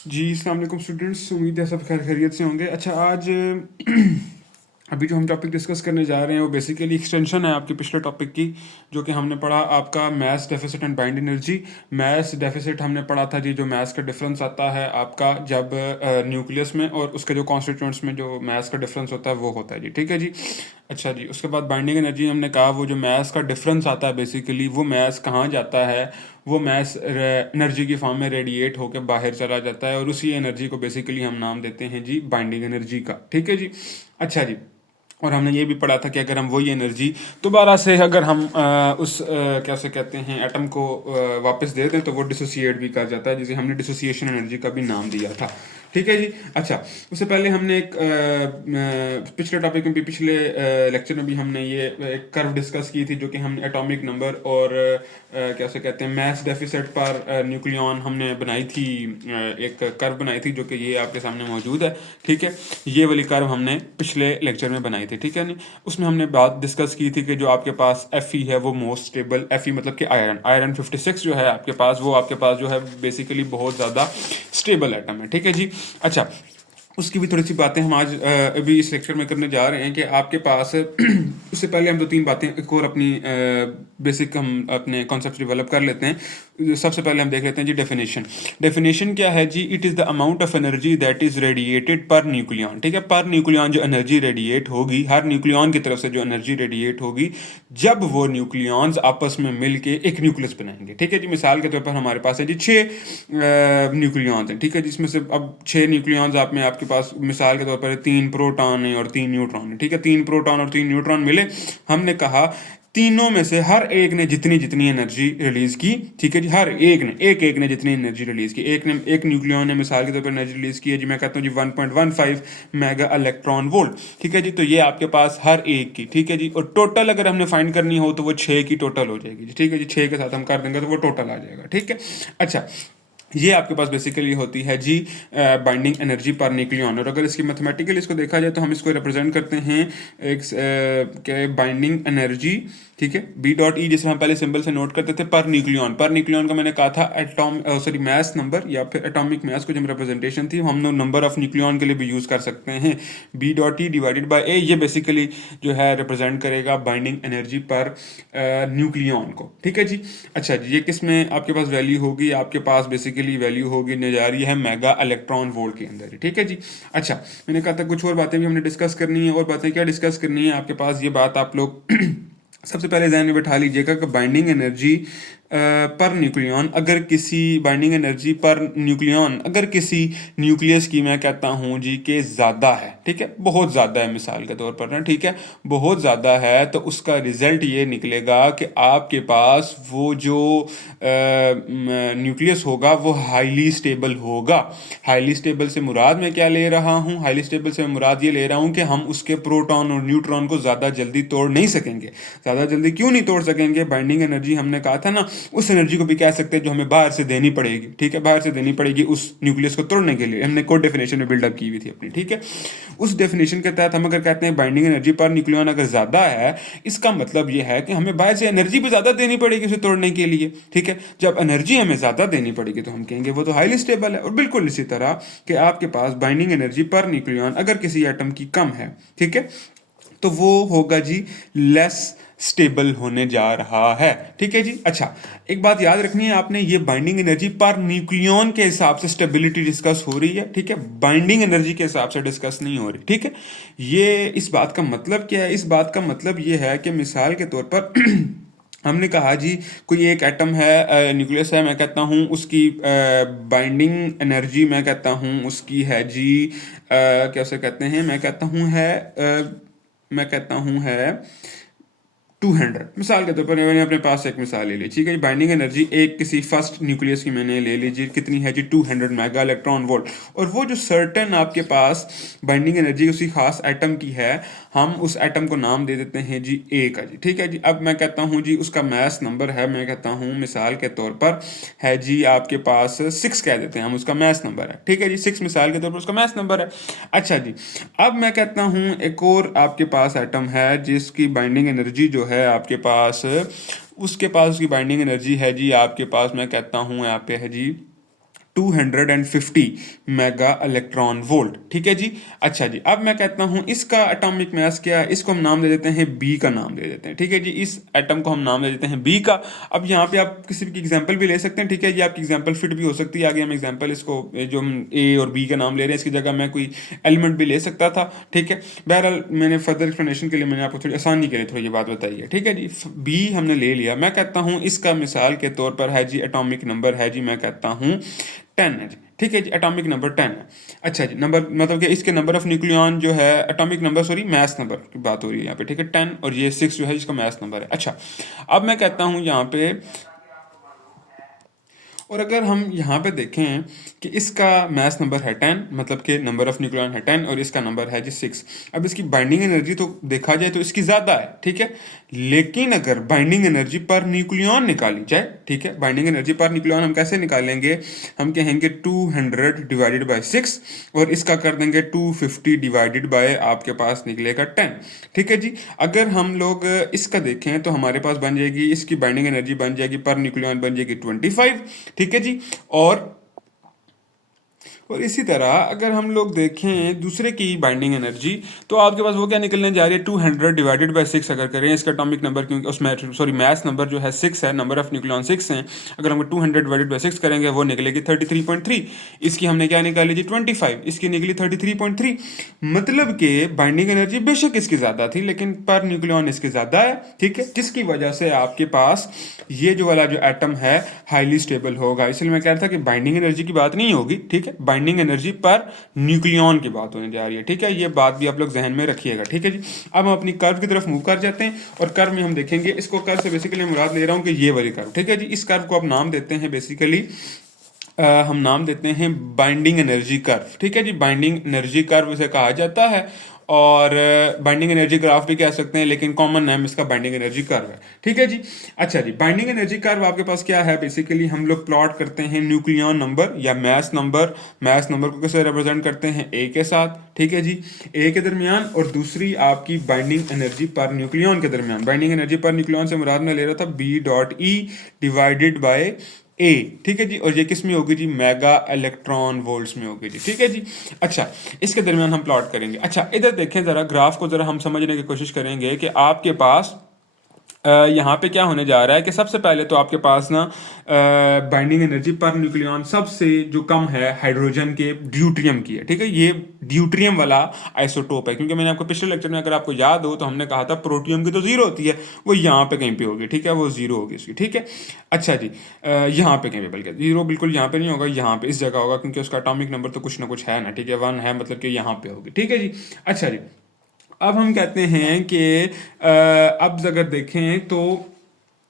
जी अस्सलाम वालेकुम स्टूडेंट्स, उम्मीद है सब खैर खैरियत से होंगे। अच्छा, आज अभी जो हम टॉपिक डिस्कस करने जा रहे हैं वो बेसिकली एक्सटेंशन है आपके पिछले टॉपिक की, जो कि हमने पढ़ा आपका maths deficit and bind energy. Maths deficit हमने पढ़ा था जी, जो मैथ्स का डिफरेंस आता है आपका जब न्यूक्लियस में और उसके जो कॉन्स्टिट्यूएंट्स में जो मैथ्स का डिफरेंस होता है वो होता है जी। ठीक है जी। अच्छा जी, उसके बाद बाइंडिंग एनर्जी हमने कहा वो जो मैथ्स का डिफरेंस आता है बेसिकली वो मैथ्स कहाँ जाता है, वो मैथ्स एनर्जी की फॉर्म में रेडिएट होकर बाहर चला जाता है और उसी एनर्जी को बेसिकली हम नाम देते हैं जी बाइंडिंग एनर्जी का। ठीक है जी। अच्छा जी, और हमने ये भी पढ़ा था कि अगर हम वही एनर्जी दोबारा से अगर हम कैसे कहते हैं एटम को वापस दे दें तो वो डिसोसिएट भी कर जाता है, जिसे हमने डिसोसिएशन एनर्जी का भी नाम दिया था। ठीक है जी। अच्छा, उससे पहले हमने एक पिछले टॉपिक में भी, पिछले लेक्चर में भी हमने ये एक कर्व डिस्कस की थी, जो कि हमने एटॉमिक नंबर और कैसे कहते हैं मैथ्स डेफिसिट पर न्यूक्लियन हमने बनाई थी। एक कर्व बनाई थी जो कि ये आपके सामने मौजूद है। ठीक है, ये वाली कर्व हमने पिछले लेक्चर में बनाई थी। ठीक है नहीं, उसमें हमने बात डिस्कस की थी कि जो आपके पास Fe है वो मोस्ट स्टेबल, Fe मतलब कि आयरन आयरन 56 जो है आपके पास, वो आपके पास जो है बेसिकली बहुत ज़्यादा स्टेबल एटम है। ठीक है जी। अच्छा, उसकी भी थोड़ी सी बातें हम आज अभी इस लेक्चर में करने जा रहे हैं कि आपके पास उससे पहले हम दो तीन बातें एक और अपनी बेसिक हम अपने कॉन्सेप्ट डेवलप कर लेते हैं। सबसे पहले हम देख लेते हैं जी डेफिनेशन। डेफिनेशन क्या है जी? It is the amount of energy that is radiated per nucleon. ठीक है, पर न्यूक्लियन जो एनर्जी रेडिएट होगी, हर न्यूक्लियन की तरफ से जो एनर्जी रेडिएट होगी जब वो न्यूक्लियंस आपस में मिल के एक न्यूक्लियस बनाएंगे। ठीक है जी, मिसाल के तौर पर हमारे पास है जी 6 न्यूक्लियंस हैं। ठीक है, जिसमें से अब 6 न्यूक्लियंस आप में आपके पास मिसाल के तौर पर 3 प्रोटॉन है और 3 न्यूट्रॉन है। ठीक है, 3 प्रोटॉन और 3 न्यूट्रॉन मिले, हमने कहा तीनों में से हर एक ने जितनी जितनी एनर्जी रिलीज की, ठीक है जी, हर एक ने एक ने जितनी एनर्जी रिलीज की, एक न्यूक्लियन ने मिसाल के तौर पर एनर्जी रिलीज की है जी, मैं कहता हूँ जी 1.15 मेगा इलेक्ट्रॉन वोल्ट। ठीक है जी, तो ये आपके पास हर एक की। ठीक है जी, और टोटल अगर हमने फाइंड करनी हो तो वो 6 की टोटल हो जाएगी जी। ठीक है जी, 6 के साथ हम कर देंगे तो वो टोटल आ जाएगा। ठीक है। अच्छा, ये आपके पास बेसिकली होती है जी बाइंडिंग एनर्जी पर न्यूक्लियन। और अगर इसकी मैथमेटिकली इसको देखा जाए तो हम इसको रिप्रेजेंट करते हैं एक क्या, बाइंडिंग एनर्जी। ठीक है, बी डॉट ई, जिसे हम पहले सिंबल से नोट करते थे, पर न्यूक्लियन। पर न्यूक्लियन का मैंने कहा था मैस नंबर या फिर एटॉमिक मैस को जो रिप्रेजेंटेशन थी, हम नंबर ऑफ न्यूक्लियन के लिए भी यूज कर सकते हैं। B dot E divided by A, ये बेसिकली जो है रिप्रेजेंट करेगा बाइंडिंग एनर्जी पर न्यूक्लियन को। ठीक है जी। अच्छा जी, ये किस में आपके पास वैल्यू होगी? आपके पास बेसिकली वैल्यू होगी जा रही है मेगा इलेक्ट्रॉन वोल्ट के अंदर। ठीक है जी। अच्छा, मैंने कहा था कुछ और बातें भी हमने डिस्कस करनी है, और बातें क्या डिस्कस करनी है आपके पास, ये बात आप लोग सबसे पहले ध्यान में बैठा लीजिएगा कि बाइंडिंग एनर्जी पर न्यूक्लियन अगर किसी बाइंडिंग एनर्जी पर न्यूक्लियन अगर किसी न्यूक्लियस की, मैं कहता हूं जी कि ज़्यादा है, ठीक है, बहुत ज़्यादा है मिसाल के तौर पर ना, ठीक है, बहुत ज़्यादा है, तो उसका रिजल्ट ये निकलेगा कि आपके पास वो जो न्यूक्लियस होगा वो हाईली स्टेबल होगा। हाईली स्टेबल से मुराद मैं क्या ले रहा हूँ? हाईली स्टेबल से मुराद ये ले रहा हूँ कि हम उसके प्रोटॉन और न्यूट्रॉन को ज़्यादा जल्दी तोड़ नहीं सकेंगे। ज़्यादा जल्दी क्यों नहीं तोड़ सकेंगे? बाइंडिंग एनर्जी हमने कहा था ना, उस एनर्जी को भी कह सकते हैं जो हमें बाहर से देनी पड़ेगी। ठीक है, बाहर से देनी पड़ेगी उस न्यूक्लियस को तोड़ने के लिए, हमने कोड डेफिनेशन में बिल्डअप की हुई थी अपनी। ठीक है, उस डेफिनेशन के तहत हम अगर कहते हैं बाइंडिंग एनर्जी पर न्यूक्लियन अगर ज़्यादा है, इसका मतलब यह है कि हमें बाहर से एनर्जी भी ज़्यादा देनी पड़ेगी उसे तोड़ने के लिए। ठीक है, जब एनर्जी हमें ज़्यादा देनी पड़ेगी तो हम कहेंगे वो तो हाईली स्टेबल है। और बिल्कुल इसी तरह कि आपके पास बाइंडिंग एनर्जी पर न्यूक्लियन अगर किसी एटम की कम है, ठीक है, तो वो होगा जी लेस स्टेबल होने जा रहा है। ठीक है जी। अच्छा, एक बात याद रखनी है आपने, ये बाइंडिंग एनर्जी पर न्यूक्लियन के हिसाब से स्टेबिलिटी डिस्कस हो रही है। ठीक है, बाइंडिंग एनर्जी के हिसाब से डिस्कस नहीं हो रही। ठीक है, ये इस बात का मतलब क्या है? इस बात का मतलब ये है कि मिसाल के तौर पर हमने कहा जी कोई एक एटम है, न्यूक्लियस है, मैं कहता हूँ उसकी बाइंडिंग एनर्जी मैं कहता हूँ उसकी है जी कैसे कहते हैं, मैं कहता हूँ है 200। मिसाल के तौर पर मैंने अपने पास एक मिसाल ले ली। ठीक है, बाइंडिंग एनर्जी एक किसी फर्स्ट न्यूक्लियस की मैंने ले लीजिए, कितनी है जी 200 मेगा इलेक्ट्रॉन वोल्ट। और वो जो सर्टेन आपके पास बाइंडिंग एनर्जी उसी खास एटम की है, हम उस एटम को नाम दे देते हैं जी ए का जी। ठीक है जी, अब मैं कहता हूँ जी उसका मैस नंबर है, मैं कहता हूँ मिसाल के तौर पर है जी आपके पास 6 कह देते हैं हम, उसका मैस नंबर है। ठीक है जी, 6 मिसाल के तौर पर उसका मैस नंबर है। अच्छा जी, अब मैं कहता हूँ एक और आपके पास एटम है जिसकी बाइंडिंग एनर्जी जो है आपके पास, उसके पास उसकी बाइंडिंग एनर्जी है जी आपके पास, मैं कहता हूँ यहाँ पे है जी 250 मेगा इलेक्ट्रॉन वोल्ट। ठीक है जी। अच्छा जी, अब मैं कहता हूं इसका एटॉमिक मास क्या है, इसको हम नाम दे देते हैं बी का नाम दे देते हैं। ठीक है जी, इस एटम को हम नाम दे देते हैं बी का। अब यहाँ पे आप किसी की एग्जांपल भी ले सकते हैं। ठीक है, ये आपकी एग्जांपल फिट भी हो सकती है। आगे हम एग्जांपल इसको जो हम ए और बी का नाम ले रहे हैं, इसकी जगह मैं कोई एलिमेंट भी ले सकता था। ठीक है, बहरहाल मैंने फर्दर एक्सप्लेनेशन के लिए मैंने आपको थोड़ी आसानी के लिए थोड़ी ये बात बताई है। ठीक है जी, बी हमने ले लिया। मैं कहता हूँ इसका मिसाल के तौर पर है जी एटॉमिक नंबर है जी, मैं कहता हूँ 10 है जी। ठीक है जी, एटॉमिक नंबर 10 है। अच्छा जी, नंबर मतलब कि इसके नंबर ऑफ न्यूक्लियॉन जो है, atomic number sorry mass number की बात हो रही है यहाँ पे। ठीक है, 10 और ये 6 जो है इसका मैस नंबर है। अच्छा, अब मैं कहता हूँ यहाँ पे, और अगर हम यहाँ पे देखें कि इसका मैस नंबर है 10, मतलब कि नंबर ऑफ न्यूक्लियॉन है 10 और इसका नंबर है जी 6। अब इसकी बाइंडिंग एनर्जी तो देखा जाए तो इसकी ज़्यादा है। ठीक है, लेकिन अगर बाइंडिंग एनर्जी पर न्यूक्लियॉन निकाली जाए, ठीक है, बाइंडिंग एनर्जी पर न्यूक्लियॉन हम कैसे निकालेंगे, हम कहेंगे 200 डिवाइडेड बाई 6 और इसका कर देंगे 250 डिवाइडेड बाय आपके पास निकलेगा 10। ठीक है जी, अगर हम लोग इसका देखें तो हमारे पास बन जाएगी, इसकी बाइंडिंग एनर्जी बन जाएगी पर न्यूक्लियॉन बन जाएगी 25। ठीक है जी, और इसी तरह अगर हम लोग देखें दूसरे की बाइंडिंग एनर्जी, तो आपके पास वो क्या निकलने जा रही है, 200 डिवाइडेड बाई 6 अगर करें इसका एटॉमिक नंबर, क्योंकि उसमें सॉरी मैस नंबर जो है 6 है, नंबर ऑफ न्यूक्लियॉन 6 हैं, अगर हम 200 डिवाइडेड बाई 6 करेंगे वो निकलेगी 33.3। इसकी हमने क्या निकाली जी 25, इसकी निकली 33.3। मतलब कि बाइंडिंग एनर्जी बेशक इसकी ज़्यादा थी लेकिन पर न्यूक्लियॉन इसकी ज़्यादा है। ठीक है, जिसकी वजह से आपके पास ये जो वाला जो एटम है हाईली स्टेबल होगा। इसलिए मैं कह रहा था कि बाइंडिंग एनर्जी की बात नहीं होगी। ठीक है, बाइंडिंग एनर्जी पर न्यूक्लियॉन की बात होने जा रही है। ठीक है, ये बात भी आप लोग जहन में रखिएगा। ठीक है जी, अब हम अपनी कर्व की तरफ मूव कर जाते हैं और कर्व में हम देखेंगे, इसको कर्व से बेसिकली मुराद ले रहा हूँ कि ये वाली कर्व। ठीक है जी, इस कर्व को आप नाम देते हैं बेसिकली हम नाम देते हैं बाइंडिंग एनर्जी कर्व। ठीक है जी, बाइंडिंग एनर्जी कर्व उसे कहा जाता है और बाइंडिंग एनर्जी ग्राफ भी कह सकते हैं, लेकिन कॉमन नाम इसका बाइंडिंग एनर्जी कर्व है। ठीक है जी। अच्छा जी, बाइंडिंग एनर्जी कर्व आपके पास क्या है, बेसिकली हम लोग प्लॉट करते हैं न्यूक्लियॉन नंबर या मैस नंबर। मैस नंबर को कैसे रिप्रेजेंट करते हैं, ए के साथ। ठीक है जी, ए के दरमियान, और दूसरी आपकी बाइंडिंग एनर्जी पर न्यूक्लियॉन के दरमियान। बाइंडिंग एनर्जी पर न्यूक्लियॉन से मुराद में ले रहा था B.E डिवाइडेड बाय ए। ठीक है जी, और ये किस में होगी जी, मेगा इलेक्ट्रॉन वोल्ट्स में होगी जी। ठीक है जी। अच्छा, इसके दरमियान हम प्लॉट करेंगे। अच्छा, इधर देखें जरा, ग्राफ को जरा हम समझने की कोशिश करेंगे कि आपके पास यहाँ पे क्या होने जा रहा है कि सबसे पहले तो आपके पास ना बाइंडिंग एनर्जी पर न्यूक्लियॉन सबसे जो कम है हाइड्रोजन के ड्यूट्रियम की है। ठीक है, ये ड्यूट्रियम वाला आइसोटोप है, क्योंकि मैंने आपको पिछले लेक्चर में अगर आपको याद हो तो हमने कहा था प्रोटियम की तो जीरो होती है, वो यहाँ पे कहीं पे होगी। ठीक है, वो जीरो होगी इसकी। ठीक है, अच्छा जी, यहाँ पे कहीं पे, बल्कि जीरो बिल्कुल यहाँ पे नहीं होगा, यहाँ पे इस जगह होगा, क्योंकि उसका एटॉमिक नंबर तो कुछ ना कुछ है ना। ठीक है, 1 है, मतलब कि यहाँ पे होगी। ठीक है जी। अच्छा जी, अब हम कहते हैं कि अब अगर देखें तो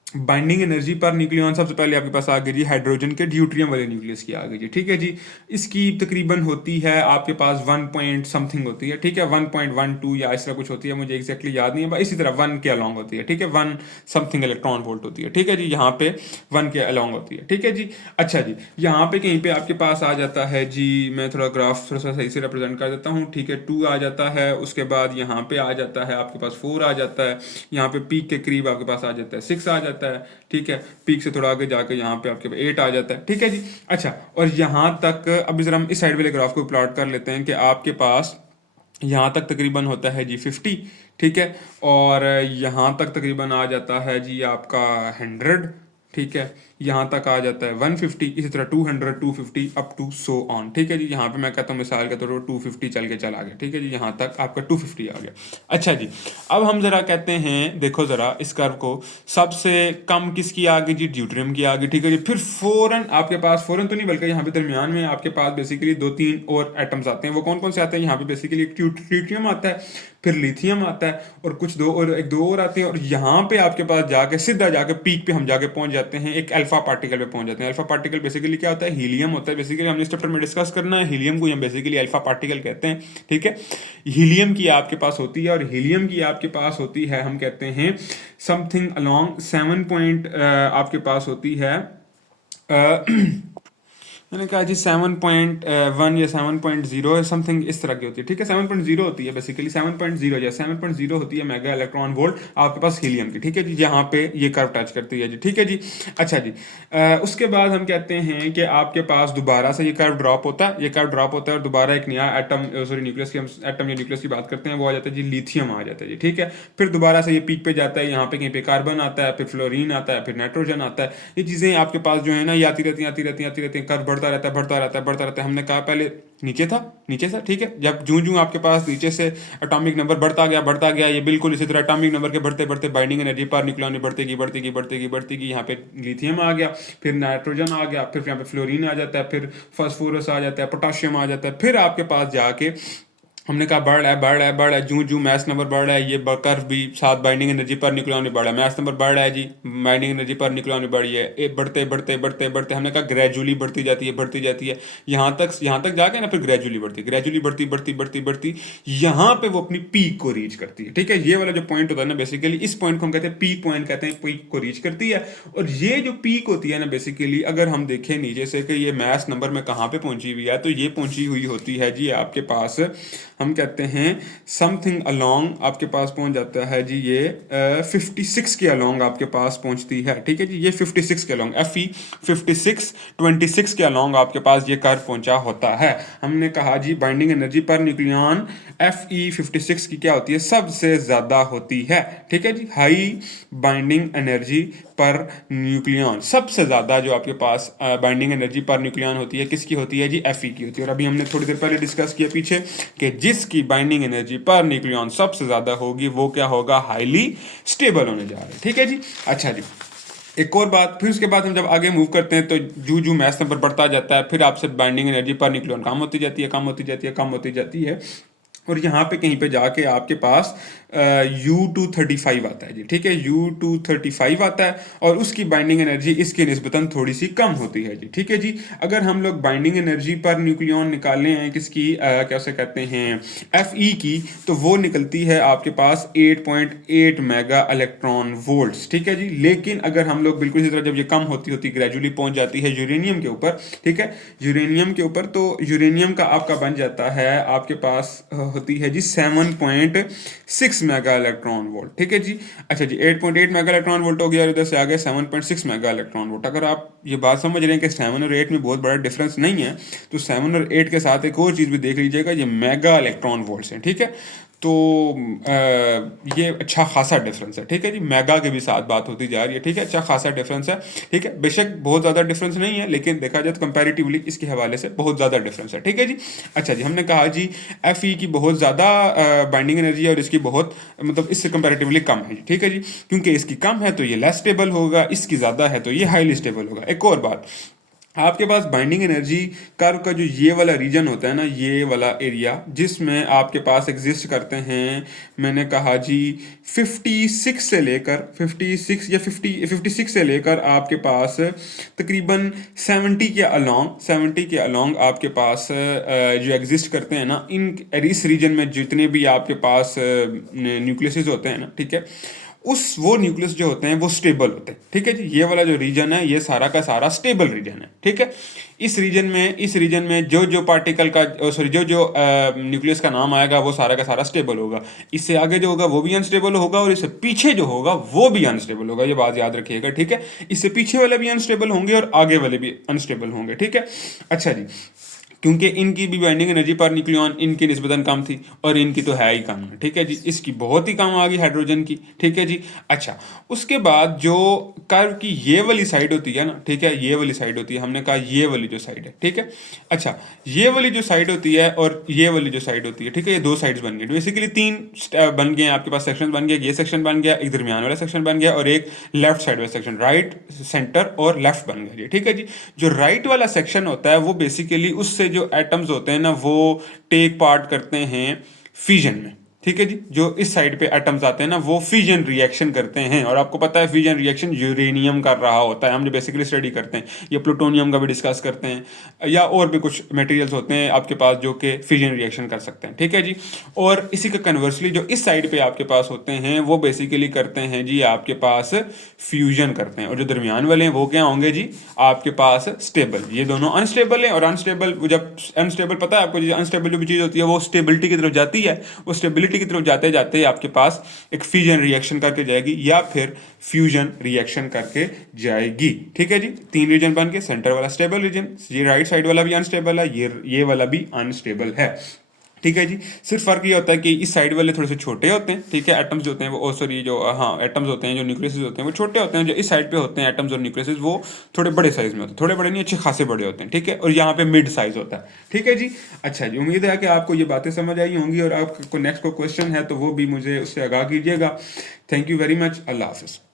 बाइंडिंग एनर्जी पर न्यूक्लियॉन सबसे पहले आपके पास आ गई जी हाइड्रोजन के ड्यूट्रियम वाले न्यूक्लियस की आ गई जी। ठीक है जी, इसकी तकरीबन होती है आपके पास 1 पॉइंट समथिंग होती है। ठीक है, 1.12 या इस तरह कुछ होती है, मुझे एग्जैक्टली याद नहीं है, इसी तरह 1 के अलॉन्ग होती है। ठीक है, 1 समथिंग इलेक्ट्रॉन वोल्ट होती है। ठीक है जी, यहाँ पे 1 के अलॉन्ग होती है। ठीक है जी। अच्छा जी, यहाँ पे कहीं पे आपके पास आ जाता है जी, मैं थोड़ा ग्राफ थोड़ा सा सही से रिप्रेजेंट कर देता हूँ। ठीक है, 2 आ जाता है, उसके बाद यहाँ पे आ जाता है आपके पास 4 आ जाता है, यहाँ पे पीक के करीब आपके पास आ जाता है 6 आ जाता है। ठीक है, पीक से थोड़ा आगे जाकर यहाँ पे आपके 8 आ जाता है। ठीक है जी। अच्छा, और यहाँ तक अब जरा हम इस साइड वाले ग्राफ को प्लॉट कर लेते हैं कि आपके पास यहाँ तक तकरीबन होता है जी 50। ठीक है, और यहाँ तक तकरीबन आ जाता है जी आपका 100। ठीक है, यहाँ तक आ जाता है 150, इसी तरह 200, 250 अप टू सो ऑन। ठीक है जी, यहाँ पे मैं कहता हूँ मिसाल के तौर पर 250 चल के चला गया। ठीक है जी, यहाँ तक आपका 250 आ गया। अच्छा जी, अब हम जरा कहते हैं, देखो जरा इस कर्व को, सबसे कम किसकी आ गई जी, ड्यूट्रियम की आ गई। ठीक है जी, फिर फौरन आपके पास, फौरन तो नहीं बल्कि यहाँ पे दरमियान में आपके पास बेसिकली 2-3 और एटम्स आते हैं। वो कौन कौन से आते हैं, यहाँ पे बेसिकली एक ट्यूट्रियम आता है, फिर लिथियम आता है, और कुछ एक दो और आते हैं, और यहाँ पे आपके पास जाके सीधा जाके पीक पे हम जाके पहुंच जाते हैं, एक अल्फा पार्टिकल पे पहुंच जाते हैं। अल्फा पार्टिकल बेसिकली क्या होता है, हीलियम होता है। बेसिकली हमने इस चैप्टर में डिस्कस करना है, हीलियम को हम बेसिकली अल्फा पार्टिकल कहते हैं। ठीक है, हीलियम की आपके पास होती है, और हीलियम की आपके पास होती है, हम कहते हैं समथिंग अलोंग 7 पॉइंट आपके पास होती है मैंने कहा जी 7.1 या 7.0 है, समथिंग इस तरह की होती है, ठीक है। 7.0 होती है बेसिकली, 7.0 या 7.0 होती है मेगा इलेक्ट्रॉन वोल्ट आपके पास हीलियम की, ठीक है जी, जहाँ पे ये कर्व टच करती है जी, ठीक है जी। अच्छा जी, उसके बाद हम कहते हैं कि आपके पास दोबारा से ये कर्व ड्रॉप होता है, ये कर्व ड्रॉप होता है और दोबारा एक नया एटम, सॉरी न्यूक्लियस की, हम एटम या न्यूक्लियस की बात करते हैं, वो आ जाता है जी लिथियम आ जाता है जी, ठीक है। फिर दोबारा से ये पीक पे जाता है, यहाँ पे कहीं पे कार्बन आता है, फिर फ्लोरीन आता है, फिर नाइट्रोजन आता है। ये चीज़ें आपके पास जो है ना, ये आती रहती हैं, आती रहती हैं, आती रहती हैं, कर्व बढ़ता रहता है, बढ़ता रहता है, बढ़ता रहता है। हमने कहा पहले नीचे था, नीचे से, ठीक है। जब जूं जूं आपके पास नीचे से एटॉमिक नंबर बढ़ता गया, ये बिल्कुल इसी तरह एटॉमिक नंबर के बढ़ते बढ़ते बाइंडिंग एनर्जी पर न्यूक्लियॉन बढ़ती गई, बढ़ती गई, बढ़ती गई, बढ़ती गई। यहाँ पे लिथियम आ गया, फिर नाइट्रोजन आ गया, फिर यहाँ पे फ्लोरीन आ जाता है, फिर फास्फोरस आ जाता है, पोटाशियम आ जाता है। फिर आपके पास जाके हमने कहा बढ़ रहा है, बढ़ रहा है, बढ़ रहा है, जूं जूं मैस नंबर बढ़ रहा है, ये कर्व भी साथ बाइंडिंग एनर्जी पर न्यूक्लियॉन में बढ़ रहा है, मैस नंबर बढ़ रहा है जी, बाइंडिंग एनर्जी पर न्यूक्लियॉन में बढ़ी है, ये बढ़ते बढ़ते बढ़ते बढ़ते हमने कहा ग्रेजुअली बढ़ती जाती है, बढ़ती जाती है, यहाँ तक जाके ना फिर ग्रेजुअली बढ़ती, ग्रेजुअली बढ़ती बढ़ती बढ़ती बढ़ती, यहाँ पे वो अपनी पीक को रीच करती है, ठीक है। ये वाला जो पॉइंट होता है ना, बेसिकली इस पॉइंट को हम कहते हैं पीक पॉइंट, कहते हैं पीक को रीच करती है। और ये जो पीक होती है ना, बेसिकली अगर हम देखें नीचे से कि ये मैस नंबर में कहाँ पे पहुंची हुई है, तो ये पहुंची हुई होती है जी आपके पास, हम कहते हैं समथिंग अलोंग, आपके पास पहुंच जाता है जी ये 56 के अलोंग आपके पास पहुंचती है, ठीक है जी। ये 56 के अलोंग, Fe 56 26 के अलोंग आपके पास ये कर्व पहुंचा होता है। हमने कहा जी बाइंडिंग एनर्जी पर न्यूक्लियॉन Fe 56 की क्या होती है, सबसे ज्यादा होती है, ठीक है जी। हाई बाइंडिंग एनर्जी पर न्यूक्लियॉन, सबसे ज्यादा जो आपके पास बाइंडिंग एनर्जी पर न्यूक्लियॉन होती है, किसकी होती है जी, Fe की होती है। और अभी हमने थोड़ी देर पहले डिस्कस किया पीछे कि जिसकी बाइंडिंग एनर्जी पर न्यूक्लियॉन सबसे ज्यादा होगी वो क्या होगा, हाईली स्टेबल होने जा रहा है, ठीक है जी। अच्छा जी, एक और बात, फिर उसके बाद हम जब आगे मूव करते हैं तो जू जू मैस नंबर बढ़ता जाता है, फिर आपसे बाइंडिंग एनर्जी पर न्यूक्लियॉन कम होती जाती है, कम होती जाती है, कम होती जाती है। और यहाँ पे कहीं पे जाके आपके पास U235 आता है जी, ठीक है। U235 आता है और उसकी बाइंडिंग एनर्जी इसके निस्बतन थोड़ी सी कम होती है जी, ठीक है जी। अगर हम लोग बाइंडिंग एनर्जी पर न्यूक्लियॉन निकाले हैं किसकी, कैसे कहते हैं, Fe की, तो वो निकलती है आपके पास 8.8 मेगा इलेक्ट्रॉन वोल्ट्स, ठीक है जी। लेकिन अगर हम लोग बिल्कुल इसी तरह जब ये कम होती होती ग्रेजुअली पहुंच जाती है यूरेनियम के ऊपर, ठीक है, यूरेनियम के ऊपर, तो यूरेनियम का आपका बन जाता है आपके पास होती है जी 7.6 मेगा इलेक्ट्रॉन वोल्ट, ठीक है जी। अच्छा जी, 8.8 मेगा इलेक्ट्रॉन वोल्ट हो गया और इधर से आ गया 7.6 मेगा इलेक्ट्रॉन वोल्ट। अगर आप ये बात समझ रहे हैं कि 7 और 8 में बहुत बड़ा डिफरेंस नहीं है, तो 7 और 8 के साथ एक और चीज़ भी देख लीजिएगा, ये मेगा इलेक्ट्रॉन वोल्ट्स हैं, ठीक है। तो ये अच्छा खासा डिफरेंस है, ठीक है जी। मेगा के भी साथ बात होती जा रही है, ठीक है, अच्छा खासा डिफरेंस है, ठीक है। बेशक बहुत ज़्यादा डिफरेंस नहीं है, लेकिन देखा जाए तो कंपैरेटिवली इसके हवाले से बहुत ज़्यादा डिफरेंस है, ठीक है जी। अच्छा जी, हमने कहा जी Fe की बहुत ज़्यादा बाइंडिंग एनर्जी है और इसकी बहुत, मतलब इससे कंपैरेटिवली कम है, ठीक है जी। क्योंकि इसकी कम है तो ये लेस स्टेबल होगा, इसकी ज़्यादा है तो ये हाईली स्टेबल होगा। एक और बात, आपके पास बाइंडिंग एनर्जी कर्व का जो ये वाला रीजन होता है ना, ये वाला एरिया जिसमें आपके पास एग्जिस्ट करते हैं, मैंने कहा जी 56 से लेकर 56 या 56 से लेकर आपके पास तकरीबन 70 के अलोंग आपके पास जो एग्जिस्ट करते हैं ना, इस रीजन में जितने भी आपके पास न्यूक्लियसेस होते हैं ना, ठीक है, वो न्यूक्लियस जो होते हैं वो स्टेबल होते हैं, ठीक है जी। ये वाला जो रीजन है ये सारा का सारा स्टेबल रीजन है, ठीक है। इस रीजन में जो जो पार्टिकल का, सॉरी, जो जो न्यूक्लियस का नाम आएगा वो सारा का सारा स्टेबल होगा। इससे आगे जो होगा वो भी अनस्टेबल होगा और इससे पीछे जो होगा वो भी अनस्टेबल होगा, ये बात याद रखिएगा, ठीक है। इससे पीछे वाले भी अनस्टेबल होंगे और आगे वाले भी अनस्टेबल होंगे, ठीक है। अच्छा जी, क्योंकि इनकी भी बाइंडिंग एनर्जी पर न्यूक्लियॉन इनकी निस्बतन कम थी और इनकी तो है ही कम, ठीक है जी। इसकी बहुत ही कम आ गई हाइड्रोजन की, ठीक है जी। अच्छा, उसके बाद जो कर्व की ये वाली साइड होती है ना, ठीक है, ये वाली साइड होती है, हमने कहा ये वाली जो साइड है, ठीक है। अच्छा, ये वाली जो साइड होती है और ये वाली जो साइड होती है, ठीक है, ये दो साइड्स बन गई, बेसिकली तीन बन गए आपके पास, सेक्शन बन गया, ये सेक्शन बन गया, एक दरमियान वाला सेक्शन बन गया और एक लेफ्ट साइड वाला सेक्शन, राइट, सेंटर और लेफ्ट बन गया, ठीक है जी। जो राइट वाला सेक्शन होता है वो बेसिकली उससे जो एटम्स होते हैं ना वो टेक पार्ट करते हैं फ्यूजन में, ठीक है जी। जो इस साइड पे एटम्स आते हैं ना वो फिजन रिएक्शन करते हैं, और आपको पता है फिजन रिएक्शन यूरेनियम कर रहा होता है, हम जो बेसिकली स्टडी करते हैं, या प्लूटोनियम का भी डिस्कस करते हैं, या और भी कुछ मटेरियल्स होते हैं आपके पास जो कि फिजन रिएक्शन कर सकते हैं, ठीक है जी। और इसी का कन्वर्सली जो इस साइड पे आपके पास होते हैं वो बेसिकली करते हैं जी आपके पास फ्यूजन करते हैं, और जो दरमियान वाले हैं वो क्या होंगे जी आपके पास स्टेबल। ये दोनों अनस्टेबल है, और अनस्टेबल जब अनस्टेबल पता है आपको, अनस्टेबल जो भी चीज़ होती है वो स्टेबिलिटी की तरफ जाती है, वो स्टेबिलिटी की तरफ जाते जाते आपके पास एक फिजन रिएक्शन करके जाएगी या फिर फ्यूजन रिएक्शन करके जाएगी, ठीक है जी। 3 रीजन बन के सेंटर वाला स्टेबल रीजन, ये राइट साइड वाला भी अनस्टेबल है, ये वाला भी अनस्टेबल है, ठीक है जी। सिर्फ फर्क ये होता है कि इस साइड वाले थोड़े से छोटे होते हैं, ठीक है, एटम्स जो होते हैं वो सॉरी जो हाँ एटम्स होते हैं जो न्यूक्लियस होते हैं वो छोटे होते हैं, जो इस साइड पे होते हैं एटम्स और न्यूक्लियस वो थोड़े बड़े साइज में होते हैं, थोड़े बड़े नहीं अच्छे खासे बड़े होते हैं, ठीक है, और यहाँ पे मिड साइज होता है, ठीक है जी। अच्छा जी, उम्मीद है कि आपको ये बातें समझ आई होंगी, और आपको नेक्स्ट को क्वेश्चन है तो वो भी मुझे उससे आगाह कीजिएगा। थैंक यू वेरी मच, अल्लाह हाफिज़।